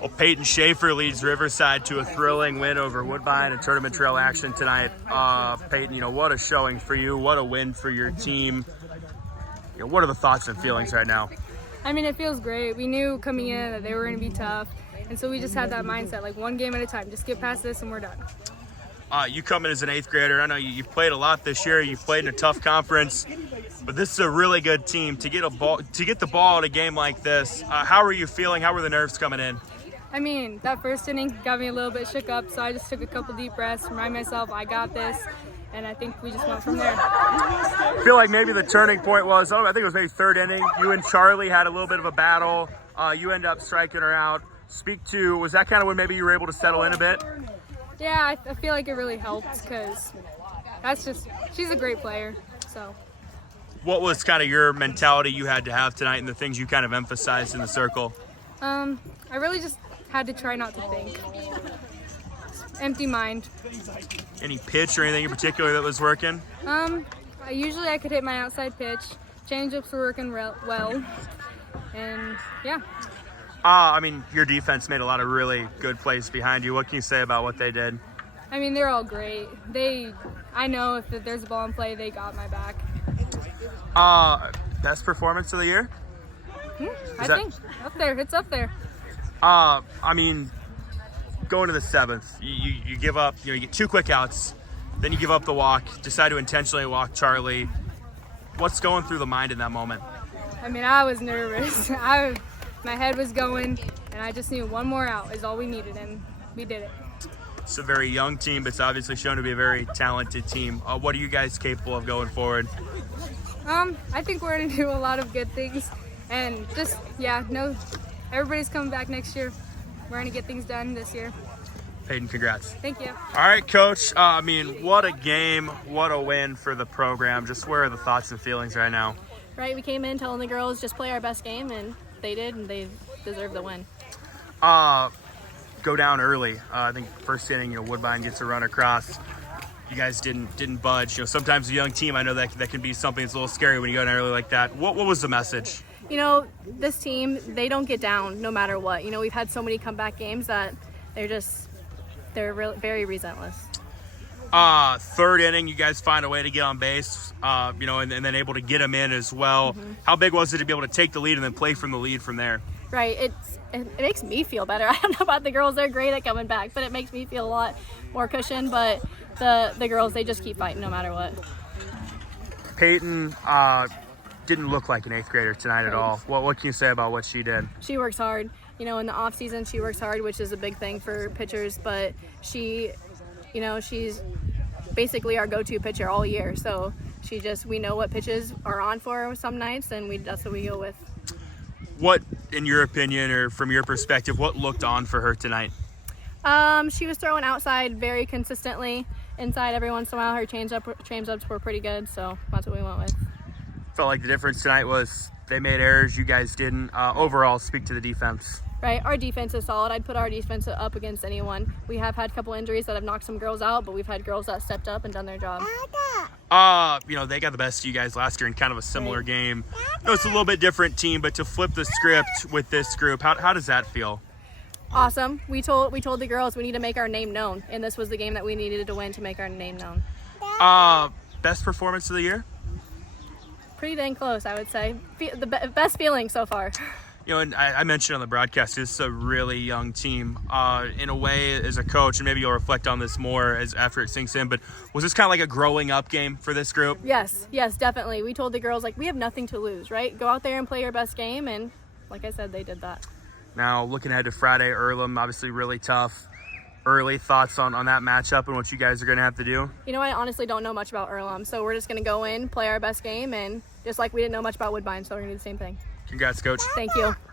Well, Peyton Schaefer leads Riverside to a thrilling win over Woodbine in tournament trail action tonight. Peyton, what a showing for you. What a win for your team. What are the thoughts and feelings right now? I mean, it feels great. We knew coming in that they were going to be tough, and so we just had that mindset, like one game at a time. Just get past this and we're done. You come in as an 8th grader. I know you've played a lot this year. You've played in a tough conference, but this is a really good team. To get the ball in a game like this, how are you feeling? How were the nerves coming in? I mean, that first inning got me a little bit shook up, so I just took a couple deep breaths, remind myself I got this, and I think we just went from there. I feel like maybe the turning point was, I think it was maybe 3rd inning. You and Charlie had a little bit of a battle. You end up striking her out. Was that kind of when maybe you were able to settle in a bit? Yeah, I feel like it really helped because she's a great player, so. What was kind of your mentality you had to have tonight and the things you kind of emphasized in the circle? I really just had to try not to think. Empty mind. Any pitch or anything in particular that was working? Usually I could hit my outside pitch. Change-ups were working well, and yeah. Your defense made a lot of really good plays behind you. What can you say about what they did? I mean, they're all great. I know if there's a ball in play, they got my back. Best performance of the year? I think up there. It's up there. Going to the 7th, you give up. You get 2 quick outs, then you give up the walk. Decide to intentionally walk Charlie. What's going through the mind in that moment? I mean, I was nervous. My head was going, and I just knew one more out is all we needed, and we did it. It's a very young team, but it's obviously shown to be a very talented team. What are you guys capable of going forward? I think we're going to do a lot of good things, and everybody's coming back next year. We're going to get things done this year. Peyton, congrats. Thank you. All right, Coach. What a game, what a win for the program. Just where are the thoughts and feelings right now? Right, we came in telling the girls just play our best game, and they did, and they deserve the win. Go down early. I think first inning, Woodbine gets a run across. You guys didn't budge. Sometimes a young team, I know that can be something that's a little scary when you go down early like that. What was the message? This team, they don't get down no matter what. We've had so many comeback games that they're very relentless. 3rd inning, you guys find a way to get on base, and then able to get them in as well. Mm-hmm. How big was it to be able to take the lead and then play from the lead from there? Right. It makes me feel better. I don't know about the girls. They're great at coming back, but it makes me feel a lot more cushion. But the girls, they just keep fighting no matter what. Peyton didn't look like an 8th grader tonight at all. What can you say about what she did? She works hard. In the off season, she works hard, which is a big thing for pitchers. But she's basically our go-to pitcher all year. So we know what pitches are on for some nights, and that's what we go with. What, in your opinion, or from your perspective, what looked on for her tonight? She was throwing outside very consistently. Inside every once in a while, her change-ups were pretty good, so that's what we went with. Felt like the difference tonight was they made errors, you guys didn't. Overall, speak to the defense. Right, our defense is solid. I'd put our defense up against anyone. We have had a couple injuries that have knocked some girls out, but we've had girls that stepped up and done their job. They got the best of you guys last year in kind of a similar game. It's a little bit different team, but to flip the script with this group, how does that feel? Awesome. We told the girls we need to make our name known, and this was the game that we needed to win to make our name known. Best performance of the year? Pretty dang close, I would say. The best feeling so far. And I mentioned on the broadcast, this is a really young team. In a way, as a coach, and maybe you'll reflect on this more after it sinks in, but was this kind of like a growing up game for this group? Yes, definitely. We told the girls, we have nothing to lose, right? Go out there and play your best game, and like I said, they did that. Now, looking ahead to Friday, Earlham, obviously really tough. Early thoughts on that matchup and what you guys are going to have to do? I honestly don't know much about Earlham, so we're just going to go in, play our best game, and just like we didn't know much about Woodbine, so we're going to do the same thing. Congrats, Coach. Thank you. Perfect.